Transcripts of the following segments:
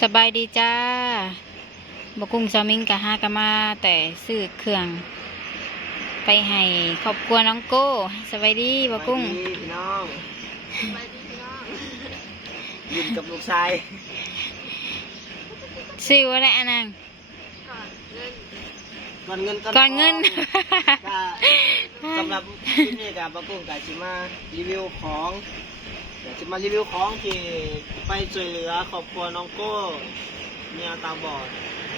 สบายดีจ้าบกุ้งซามิงกะฮากะมาแต่ซื้อเครื่อง ไปให้ครอบครัวน้องโก้สบายดีบกุ้งสวัสดีพี่น้องยินกับลูกชายซื้อว่าได้อันนังก่อนเงินก่อนเงินก็สำหรับคลิปนี้กับปะกุ้งกับชิมารีวิวของเดี๋ยว จะมารีวิวของที่ไปช่วยเหลือครอบครัวน้องโก้เมียตาบอด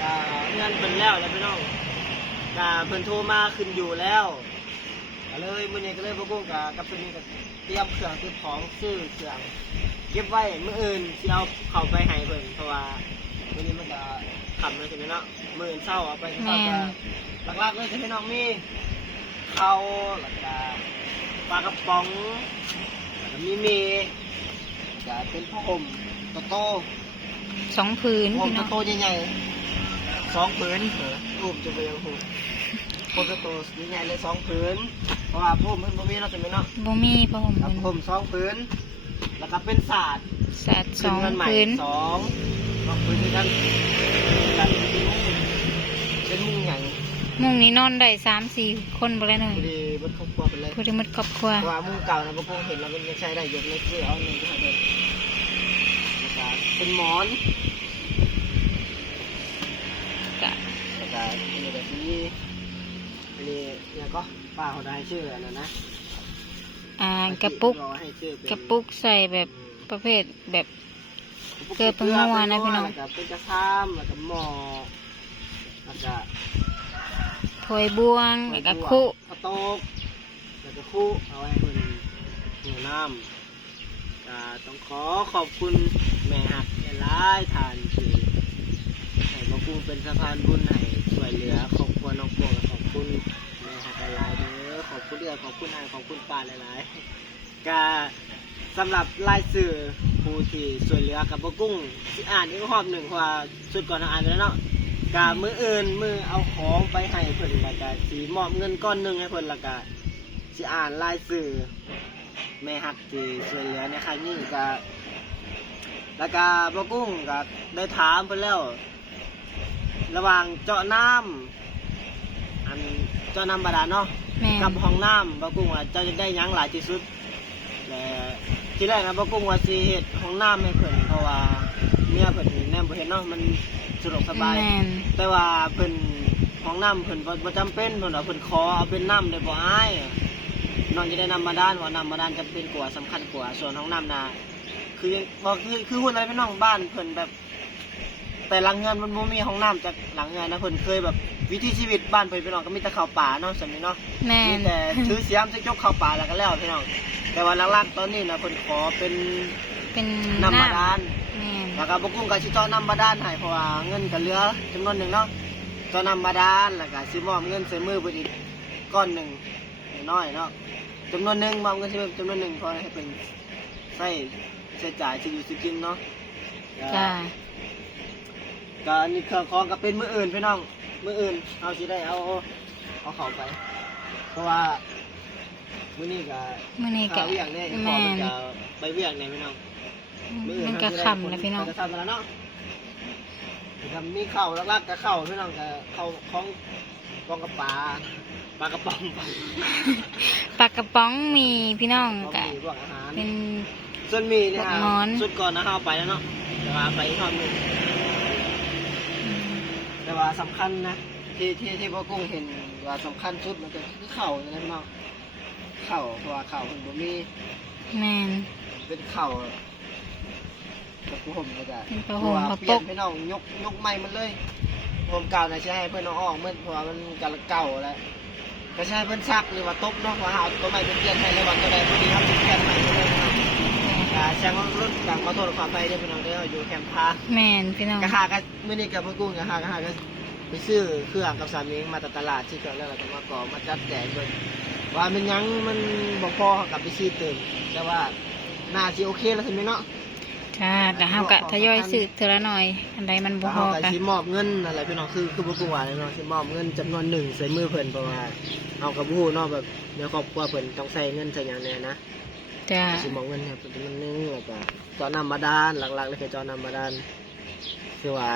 ก็เงินเป็นแล้วแล้วพี่น้องก็เพิ่นโทรมาขึ้นอยู่แล้วก็เลยมื้อนี้ก็เลยปะกุ้งกับกับตัวนี้ก็เตรียมเครื่องซื้อของซื้อเครื่องเก็บไว้มื้ออื่นสิเอาเข้าไปให้เพิ่นเพราะว่ามื้อนี้มันก็ค่ำแล้วใช่ไหมเนาะมื้ออื่นเช้าเอาไปเช้าก็หลักๆเลยใช่ไหมน้องมีข้าวแล้วก็ปลากระป๋อง แล้วก็มีเมก็เป็นผ้าห่มโตโตสองผืนๆผ้าห่มพี่น้องโตๆใหญ่ๆสองผืนเออรูปจะไปยังหูผ้าโตๆใหญ่ๆเลยสองผืนเพราะว่าผ้าห่มมันบ่มีเนาะใช่ไหมเนาะบ่มีผ้าห่มแล้วผ้าห่มสองผืนแล้วก็เป็นศาสตร์สัตว์สองขึ้นเงินใหม่ผืนสองสองผืนด้วยกันกันเป็นมุ้งใหญ่ มุงนี้นอนได้สามสี่คนบ่เลยเนพยอดีบนครอบครัวไปเลยผู้ที่หมดครอบครัวเพราะว่ามุ้งเก่านะพวกผมเห็นแล้วมันไม่ใช่ได้ยกเล็กเลยเอาหนึ่งก็ได้นะครับเป็นหมอนกะแล้วก็อันนี้แบบนี้อันนี้เนี่ยก็ป้าเขาได้ชื่ออันนั้นนะอ่ากระปุกรอให้ชื่อเป็นกระปุกใส่แบบประเภทแบบเกลือเป็นนัวนะพี่น้องแล้วก็เป็นกระซ้ำแล้วก็หม้อแล้วก็ ถ้วยบวงแล้วก็คุข้าวโต๊กแล้วก็คุเอาไว้ให้เพิ่นหิวน้ำก็ต้องขอขอบคุณแม่หักหลายๆท่านที่ให้มากูเป็นสะพานบุญให้ช่วยเหลือครอบครัวน้องพวงขอบคุณแม่หักหลายๆเด้อขอบคุณเดือขอบคุณนายขอบคุณป้าหลายๆก็สำหรับรายสื่อผู้ที่ช่วยเหลือกับบ่กุ้งที่อ่านอีกรอบหนึ่งเพราะว่าสุดก่อนเราอ่านไปแล้วเนาะ กามืออื่นมือเอาของไปให้เพิ่นแล้วก็สีมอบเงินก้อนหนึ่งให้เพิ่นแล้วก็สิอ่านรายสื่อแม่ฮักที่ช่วยเหลือในครั้งนี้ก็แล้วก็บ่กุ้งก็ได้ถามเพิ่นแล้ว ระหว่างเจาะน้ำอันเจาะน้ำบาดาลเนาะ แม่กับห้องน้ำบ่กุ้งว่าเจ้าจะได้หยังหลายที่สุดและที่แรกนะบ่กุ้งว่าสิเฮ็ดห้องน้ำให้เพิ่นเพราะว่าเมียเพิ่นนี่แนมบ่เห็นเนาะมัน สะดวกสบาย แม่นแต่ว่าเพิ่นของน้ำเพิ่นบ่บ่จำเป็นเพิ่นว่าเพิ่นขอเอาเป็นน้ำได้บ่อายน้องจะได้น้ำบาดาลว่าน้ำบาดาลจำเป็นกว่าสำคัญกว่าส่วนของน้ำนาคือยังบ่คือคือหุ่นอะไรพี่น้องบ้านเพิ่นแบบ แต่หลังเงินมันบ่มีห้องน้ำจากหลังเงินนะเพิ่นเคยแบบ วิถีชีวิตบ้านเพิ่นพี่น้องก็มีแต่ข้าวป่าเนาะสมัยเนาะ แม่มีนแต่ถือเสียมจะยกข้าวป่าแล้วก็แล้วพี่น้อง แต่ว่าหลักๆตอนนี้นะเพิ่นขอเป็น เป็นน้ำบาดาลแม่นแล้วก็บ่กุ้งก็สิเจาะน้ำบาดาลให้เพราะว่าเงินก็เหลือจำนวนหนึ่งเนาะเจาะน้ำบาดาลแล้วก็สิมอบเงินใส่มือเพิ่นอีกก้อนหนึ่งน้อยๆเนาะจำนวนหนึ่งมอบเงินใส่มือจำนวนหนึ่งพอให้เป็นใช้ใช้จ่ายที่อยู่สิกินเนาะจ้าก็อันนี้เครื่องของก็เป็นมืออื่นพี่น้องมืออื่นเอาสิได้เอาเอาเข้าไป เพราะว่ามื้อนี้ก็มื้อนี้ก็ ข้าวเวียงเนี่ยพอแม่มันนจะไปเวียงเนี่ยพี่น้อง มันก็ค่ำแล้วพี่น้องมันก็ค่ำแล้วเนาะแล้วก็มีข้าวลักๆกับข้าวพี่น้องกับข้าวของกองกระปลาปลากระป๋องปลาปลากระป๋องมีพี่น้องพวกก็มีพวกอาหารเป็นส่วนมีเนี่ยพวกหมอนสุดก่อนนะเอาไปแล้วเนาะแต่ว่าไปอีกรอบหนึงแต่ว่าสำคัญนะที่ที่ที่พ่อกุ้งเห็นว่าสำคัญสุดมันก็คือข้าวนี่แหละพี่น้องข้าวเพราะว่าข้าวมันบ่มีแม่นเป็นข้าว กับผู้ห่มก็ได้เป็นผ้าห่มเพระว่ผ้าเปลี่ปยนกพี่น้องยกยกใหม่มันเลยผมเก่านะใช่ให้เพื่อนเอาออกเมื่อเพราะว่ามันกะละเก่าแล้วก็ใช่เพื่อนซักหรือว่าตบเนาะว่าเอาตัวใหม่เป็นเปลี่ยนให้เลยว่าตัวใดพอดีครับเป็นเปลี่ยนใหม่ไปเลยนะครับอ่าแซงรุ่นกลางขอโทษขอไปเด้อพี่น้องเด้ออยู่แคมป์พา แม่นพี่น้องกระหากันมื่อนี้กับพ่อกุ้งกระหากระหากันไปซื้อเครื่องกับสามีมาจากตลาดซื้อเครื่องแล้วเราจะมาก่อมาจัดแจกเลยว่ามันยังมันบอกพอเขากลับไปซื้อเติมแต่ว่าน่าสิโอเคแล้วใช่ไหมเนาะ จ้าก็เฮาก็ทยอยซื้อเทื่อละหน่อย อันใดมันบ่พอเขากัก็นสิมอบเงินอะไรพี่น้องคือคือบ่กลัวเลยเนาะสิมอบเงินจำนวนหนึ่งใส่มือเพิ่นเพราะว่าเอากับผู้เนาะแบบเดี๋ยวครอบครัวเพิ่นต้องใส่เงินใส่หยังแน่นะจ้าสิมอบเงินให้เพิ่นจำนวนหนึงแล้วก็เจอน้ำบาดาลหลักๆเลยคือเจอน้ำบาดาลคือว่า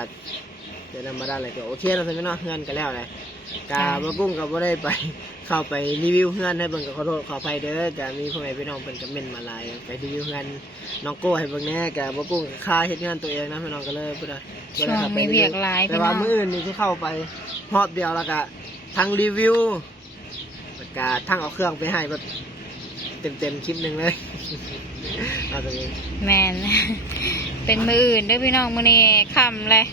จะนำมาได้เลยก็โอเคเราะพี่น้องเฮือนกันแล้วเลย กาจ้ะบ่กุ้งก็บ่ได้ไป เข้าไปรีวิวเฮือนให้เบิ่งก็ขอโทษขออภัยเด้อก็มีพ่อแม่พี่น้องเพิ่นก็เม่นมาหลาย ไปรีวิวเฮือนน้องโก้ให้เบิ่งแหน่ก็บ่กุ้งก็ค่าเฮ็ดงานตัวเองนะพี่น้องก็เลยบ่ได้บ่ช่วได้งเข้าไปมีรีเวีวิยวกหลายแต่พี่น้ว่าองมื้ออื่นนี่สิเข้าไปรอบเดียวแล้วก็ทั้งรีวิวแล้วก็ทั้งเอาเครื่องไปให้แบบเต็มๆคลิปหนึงเลยเอาตรงนี้ แมน เป็นมืออื่นเด้อพี่น้องมือนี้ค่ำเลย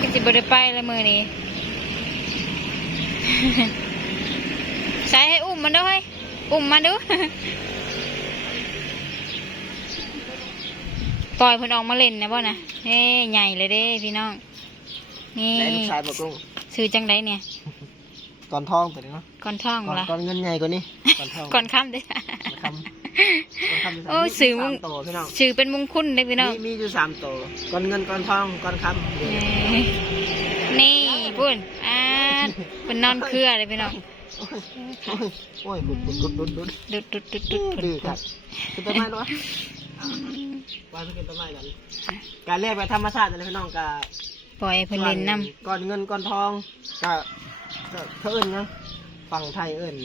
ก็จะบ่ได้ไปเลยมือนี้ ใช้ให้อุ้มมันด้วย อุ้มมันดูปล่อยเพิ่นออกมาเล่นนะบ่นะเอ้ใหญ่เลยเด้พี่น้อง นี่ได้ลูกชายบ่กุ้งซื้อจังไดเนี่ย ก่อนทองตัวนี้เนาะ ก่อนท่องก่อนละก่อนเงินใหญ่กว่านี้ ก่อนทอง ก่อนค่ำเด้อคำก่อนคำโอ้ยสื่อมึสางมโตพี่น้องชื่อเป็นมงคุณเด้อพี่น้อง มีมีอยู่สามโตก่อนเงินก่อนทองก่อนคำเดี๋ยวนี่นี่พุ่นอ่าันเป็นนอนเครือเลยพี่น้องโอ้ยโอ้ยโอ้ยดุดดุดดุดดุดดุดดุดดุดดุดดื้อกัดขึ้นต้นไม้ด้วยว่าจะขึ้นต้นไม้กันการเรียกไปธรรมชาติอะไรพี่น้องกะปล่อยเพิ่นเล่นน้ำก่อนเงินก่อนทองก็เขาเอิ้นะฝั่งไทยเอิ้น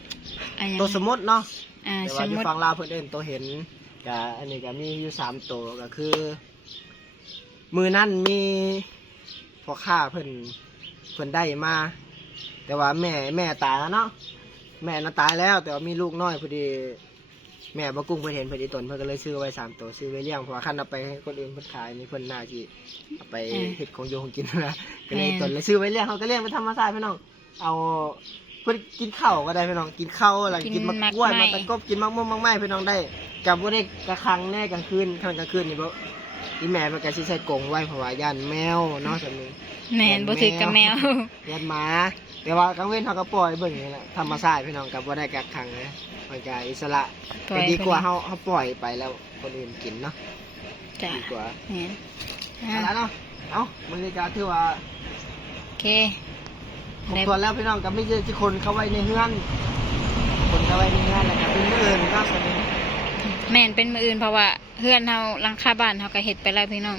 ำอันยังตัวสมมติเนาะแต่ว่าอยู่ฝั่งลาวเพิ่นเอิ้นตัวเห็นกะอันนี้ก็มีอยู่สามตัวก็คือ มือนั่นมีพ่อค้าเพิ่น เพิ่นได้มา แต่ว่าแม่แม่ตายแล้วเนาะแม่น่ะตายแล้ว แต่ว่ามีลูกน้อยพอดี แม่บ่กุ้งเพิ่นเห็นเพิ่นอีตนเพิ่นก็เลยซื้อไว้สามตัวซื้อไว้เลี้ยงเพราะว่าคันเอาไปให้คนอื่นเพิ่นขายนี่เพิ่นน่าสิเอาไปเฮ็ดของโยของกินนะก็เลยตนเลยซื้อไว้เลี้ยงเขาก็เลี้ยงเป็นธรรมชาติพี่น้องเอาเพิ่นกินข้าวก็ได้พี่น้องกินข้าวแล้วกินมะกล้วยมะตะกบกินมะม่วงมะไม้พี่น้องได้กับบ่ได้กระคังแน่กลางคืนคันกลางคืนนี่บ่ อีแม่เพิ่นก็สิใส่กรงไว้เพราะว่าย่านแมวเนาะซั่นนี่แม่นบ่ถือกับแมว ยันหมาแต่ว่ากลางเว้นเขาก็ปล่อยเบิ่งนี่แหละธรรมชาติพี่น้องกับว่าได้กักขังนะมันก็อิสระปล่อย ก็ดีกว่าเขาเขาปล่อยไปแล้วคนอื่นกินเนาะจ้ะดีกว่าแม่นเอาอะละเนาะเอามันก็ถือว่าโอเคครบได้ถ้วนแล้วพี่น้องก็ไม่ใช่ที่คนเข้าไว้ในเฮือนคนเข้าไว้ในเฮือนแล้วก็เป็นเรื่องอื่นก็สนิท แม่นเป็นมืออื่นเพราะว่าเฮือนเฮาหลังคาบ้านเฮาก็เฮ็ดไปแล้วพี่น้อง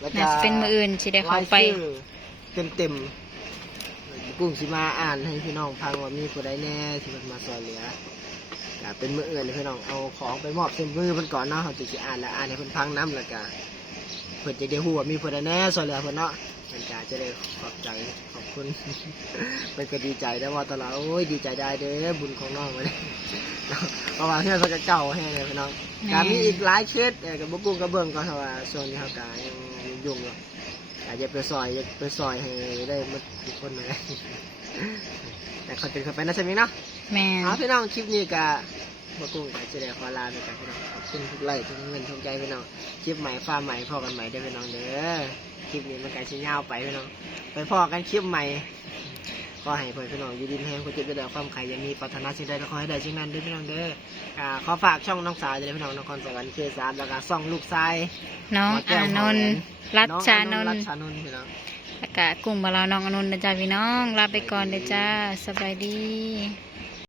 แล้วน่าจะเป็นมืออื่นสิได้เข้าไป เต็มเต็มๆกุ้งสิมาอ่านให้พี่น้องฟังว่ามีผู้ใดแน่ที่มันมาซอยเหลือก็เป็นมืออื่นเลยพี่น้องเอาของไปมอบเต็มมือเพิ่นก่อนเนาะเขาจะสิอ่านแล้วอ่านให้เพิ่นฟังน้ำแล้วก็เพิ่นจะได้ฮู้ว่ามีผู้ใดแน่ซอยเหลือเพิ่นเนาะ เพิ่นก็จะได้ขอบใจขอบคุณเพิ่นก็ดีใจได้ว่าตลอดโอ้ยดีใจได้เด้อบุญของน้องมาเลยเพราะว่าเพื่อนเขาจะเก่าให้เลยพี่น้องแม่การมีอีกหลายเคสเออกับบุกุ้งกับเบิ่งก็เพราะว่าช่วงนี้เขากายังยุ่งอยู่อาจจะไปซอยไปซอยให้ได้หมดทุกคนเลยแต่เขาเป็นเขาไปนะใช่ไหมเนาะแม่นเอาพี่น้องคลิปนี้กับ บุกุ้งกับจะได้ขอลาไปกันพี่น้องขอบคุณทุกไลค์ทุกเงินทุกใจพี่น้องคลิปใหม่ฟ้าใหม่พอกันใหม่ได้อพี่น้องเด้อคลิปนี้มันไกลชิ้นยาวไปพี่น้องไปพอกันคลิปใหม่ก็ให้เพื่อนพี่น้องอยืดินแห้งคนเจ็บจะได้ความใครยังมีปรารถนาสิ่งใดก็ขอให้ได้สิ่งนั้นด้วยพี่น้องเด้ออ่าขอฝากช่องน้องสาวจะได้พี่น้องนครสวรรค์เคสามแล้วก็ซ่องลูกชายน้องหมแก้อาวนนท์หมอแหวรัชชานองนรัชท์ชานนท์พี่น้องแล้วก็กลุ่มบาลาน้องอานนท์นะจ้าพี่น้องลาไปก่อนเด้อจ้าสบายดี